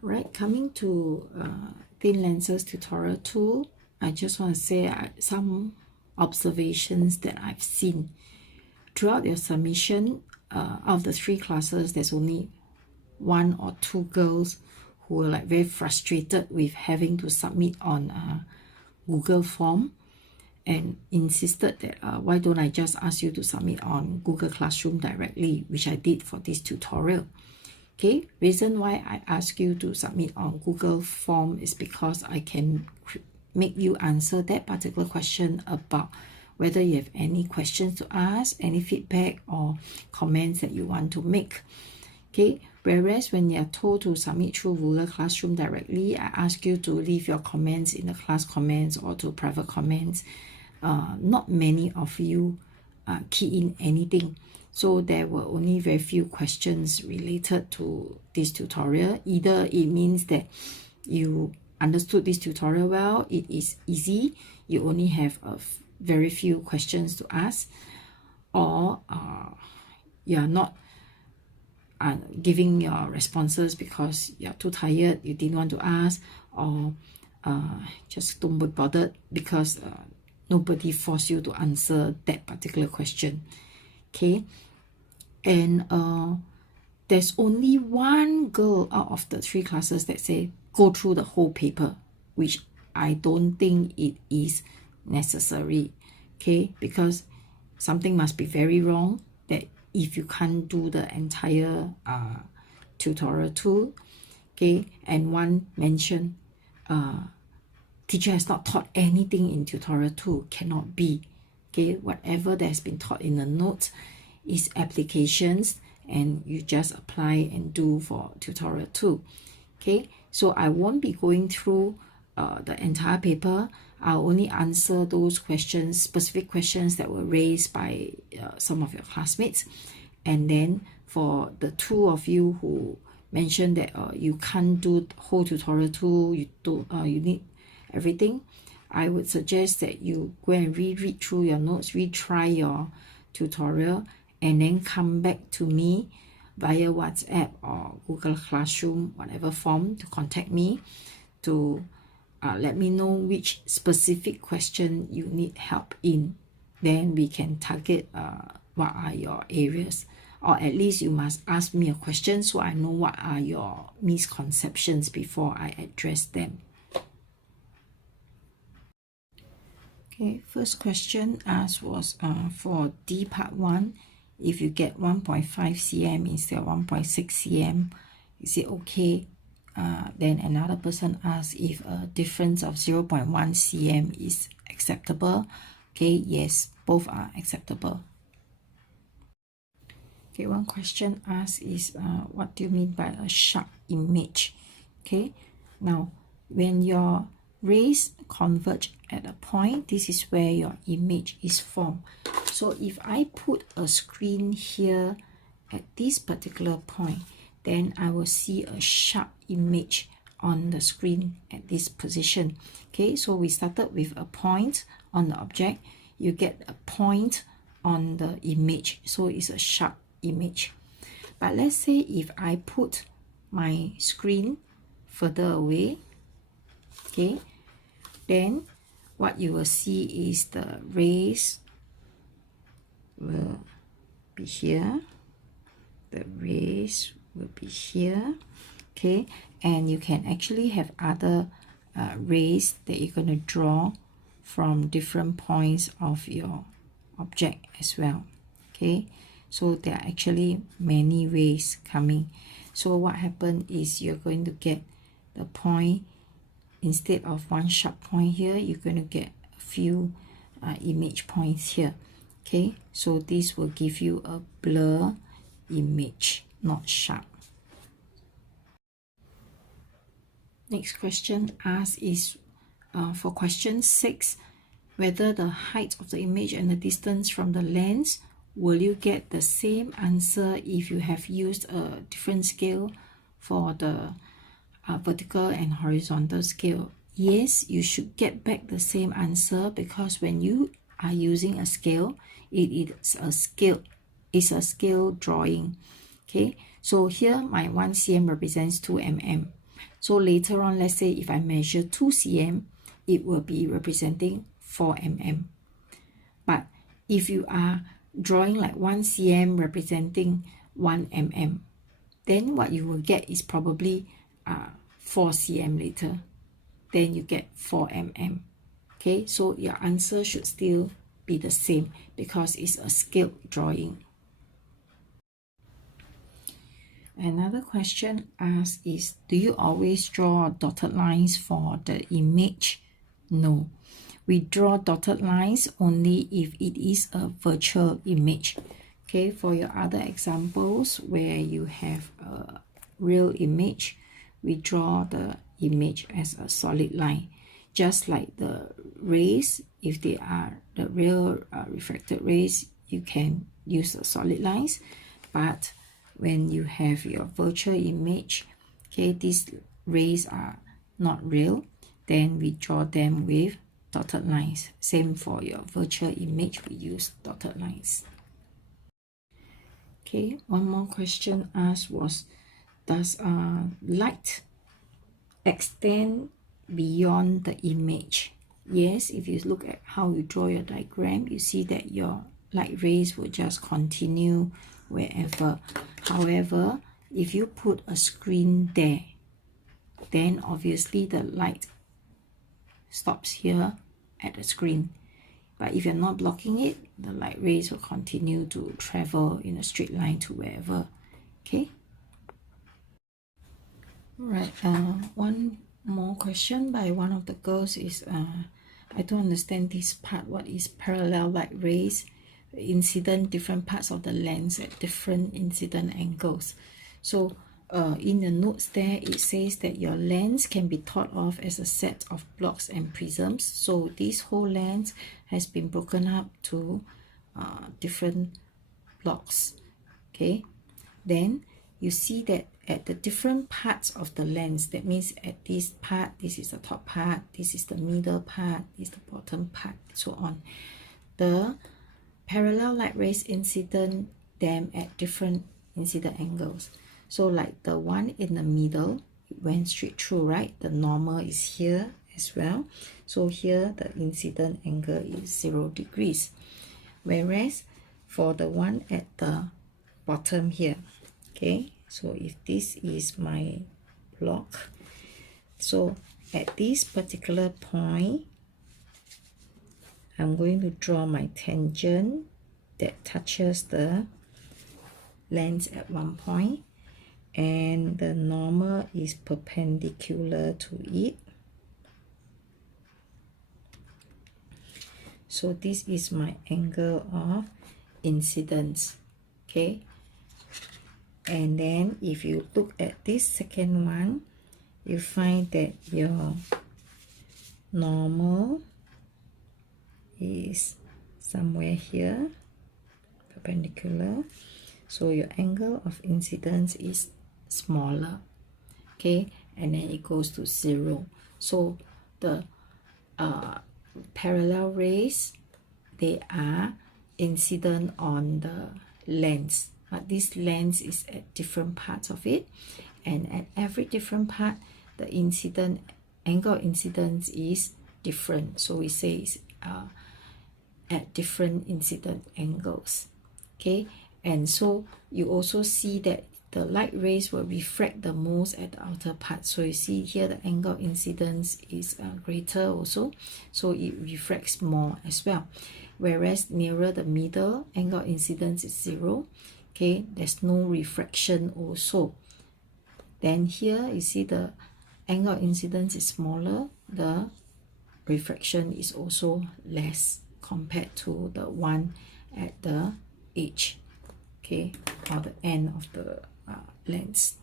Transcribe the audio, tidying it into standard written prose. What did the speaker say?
Right, coming to thin lenses tutorial 2, I just want to say some observations that I've seen. Throughout your submission, out of the 3 classes, there's only 1 or 2 girls who were like very frustrated with having to submit on Google form and insisted that why don't I just ask you to submit on Google Classroom directly, which I did for this tutorial. Okay, reason why I ask you to submit on Google form is because I can make you answer that particular question about whether you have any questions to ask, any feedback or comments that you want to make. Okay, whereas when you are told to submit through Google Classroom directly, I ask you to leave your comments in the class comments or to private comments. Not many of you key in anything. So there were only very few questions related to this tutorial. Either it means that you understood this tutorial well, it is easy, you only have very few questions to ask, or you are not giving your responses because you're too tired, you didn't want to ask, or just don't be bothered because nobody forced you to answer that particular question. Okay, and there's only 1 girl out of the 3 classes that say go through the whole paper, which I don't think it is necessary. Okay, because something must be very wrong that if you can't do the entire tutorial 2. Okay, and one mentioned teacher has not taught anything in tutorial 2. Cannot be. Okay, whatever that has been taught in the notes is applications and you just apply and do for tutorial 2. Okay, so I won't be going through the entire paper. I'll only answer those questions, specific questions that were raised by some of your classmates. And then for the 2 of you who mentioned that you can't do the whole tutorial 2, you need everything, I would suggest that you go and reread through your notes, retry your tutorial, and then come back to me via WhatsApp or Google Classroom, whatever form, to contact me to let me know which specific question you need help in. Then we can target what are your areas, or at least you must ask me a question so I know what are your misconceptions before I address them. Okay, first question asked was for D part 1, if you get 1.5 cm instead of 1.6 cm, is it okay? Then another person asked if a difference of 0.1 cm is acceptable. Okay, yes, both are acceptable. Okay, one question asked is what do you mean by a sharp image? Okay, now when your rays converge at a point, this is where your image is formed. So if I put a screen here at this particular point, then I will see a sharp image on the screen at this position. Okay, so we started with a point on the object, you get a point on the image, so it's a sharp image. But let's say if I put my screen further away, okay, then what you will see is the rays will be here, the rays will be here, okay, and you can actually have other rays that you're going to draw from different points of your object as well. Okay, so there are actually many rays coming. So what happened is you're going to get the point, instead of one sharp point here, you're going to get a few image points here. Okay, so this will give you a blur image, not sharp. Next question asked is for question 6, whether the height of the image and the distance from the lens, will you get the same answer if you have used a different scale for the vertical and horizontal scale? Yes, you should get back the same answer, because when you are using a scale, it is a scale drawing. Okay, so here my 1 cm represents 2 mm. So later on, let's say if I measure 2 cm, it will be representing 4 mm. But if you are drawing like 1 cm representing 1 mm, then what you will get is probably 4 cm later. Then you get 4 mm. Okay, so your answer should still be the same because it's a scaled drawing. Another question asked is, do you always draw dotted lines for the image? No. We draw dotted lines only if it is a virtual image. Okay, for your other examples where you have a real image, we draw the image as a solid line. Just like the rays, if they are the real refracted rays, you can use the solid lines. But when you have your virtual image, okay, these rays are not real, then we draw them with dotted lines. Same for your virtual image, we use dotted lines. Okay, one more question asked was, does light extend beyond the image? Yes, if you look at how you draw your diagram, you see that your light rays will just continue wherever. However, if you put a screen there, then obviously the light stops here at the screen. But if you're not blocking it, the light rays will continue to travel in a straight line to wherever. Okay. Right. One more question by one of the girls is, I don't understand this part. What is parallel light rays? Incident different parts of the lens at different incident angles. So in the notes there, it says that your lens can be thought of as a set of blocks and prisms. So this whole lens has been broken up to different blocks. Okay, then you see that at the different parts of the lens, that means at this part, this is the top part, this is the middle part, this is the bottom part, so on. The parallel light rays incident them at different incident angles. So like the one in the middle, it went straight through, right? The normal is here as well. So here the incident angle is 0 degrees. Whereas for the one at the bottom here, okay, so if this is my block, so at this particular point, I'm going to draw my tangent that touches the lens at one point, and the normal is perpendicular to it. So this is my angle of incidence. Okay, and then if you look at this second one, you find that your normal is somewhere here, perpendicular, so your angle of incidence is smaller. Okay, and then it goes to 0. So the parallel rays, they are incident on the lens, but this lens is at different parts of it, and at every different part the incident angle of incidence is different. So we say it's at different incident angles. Okay, and so you also see that the light rays will refract the most at the outer part. So you see here the angle of incidence is greater also, so it refracts more as well. Whereas nearer the middle, angle of incidence is 0. Okay, there's no refraction also. Then here you see the angle of incidence is smaller, the refraction is also less compared to the one at the edge, okay, or the end of the lens.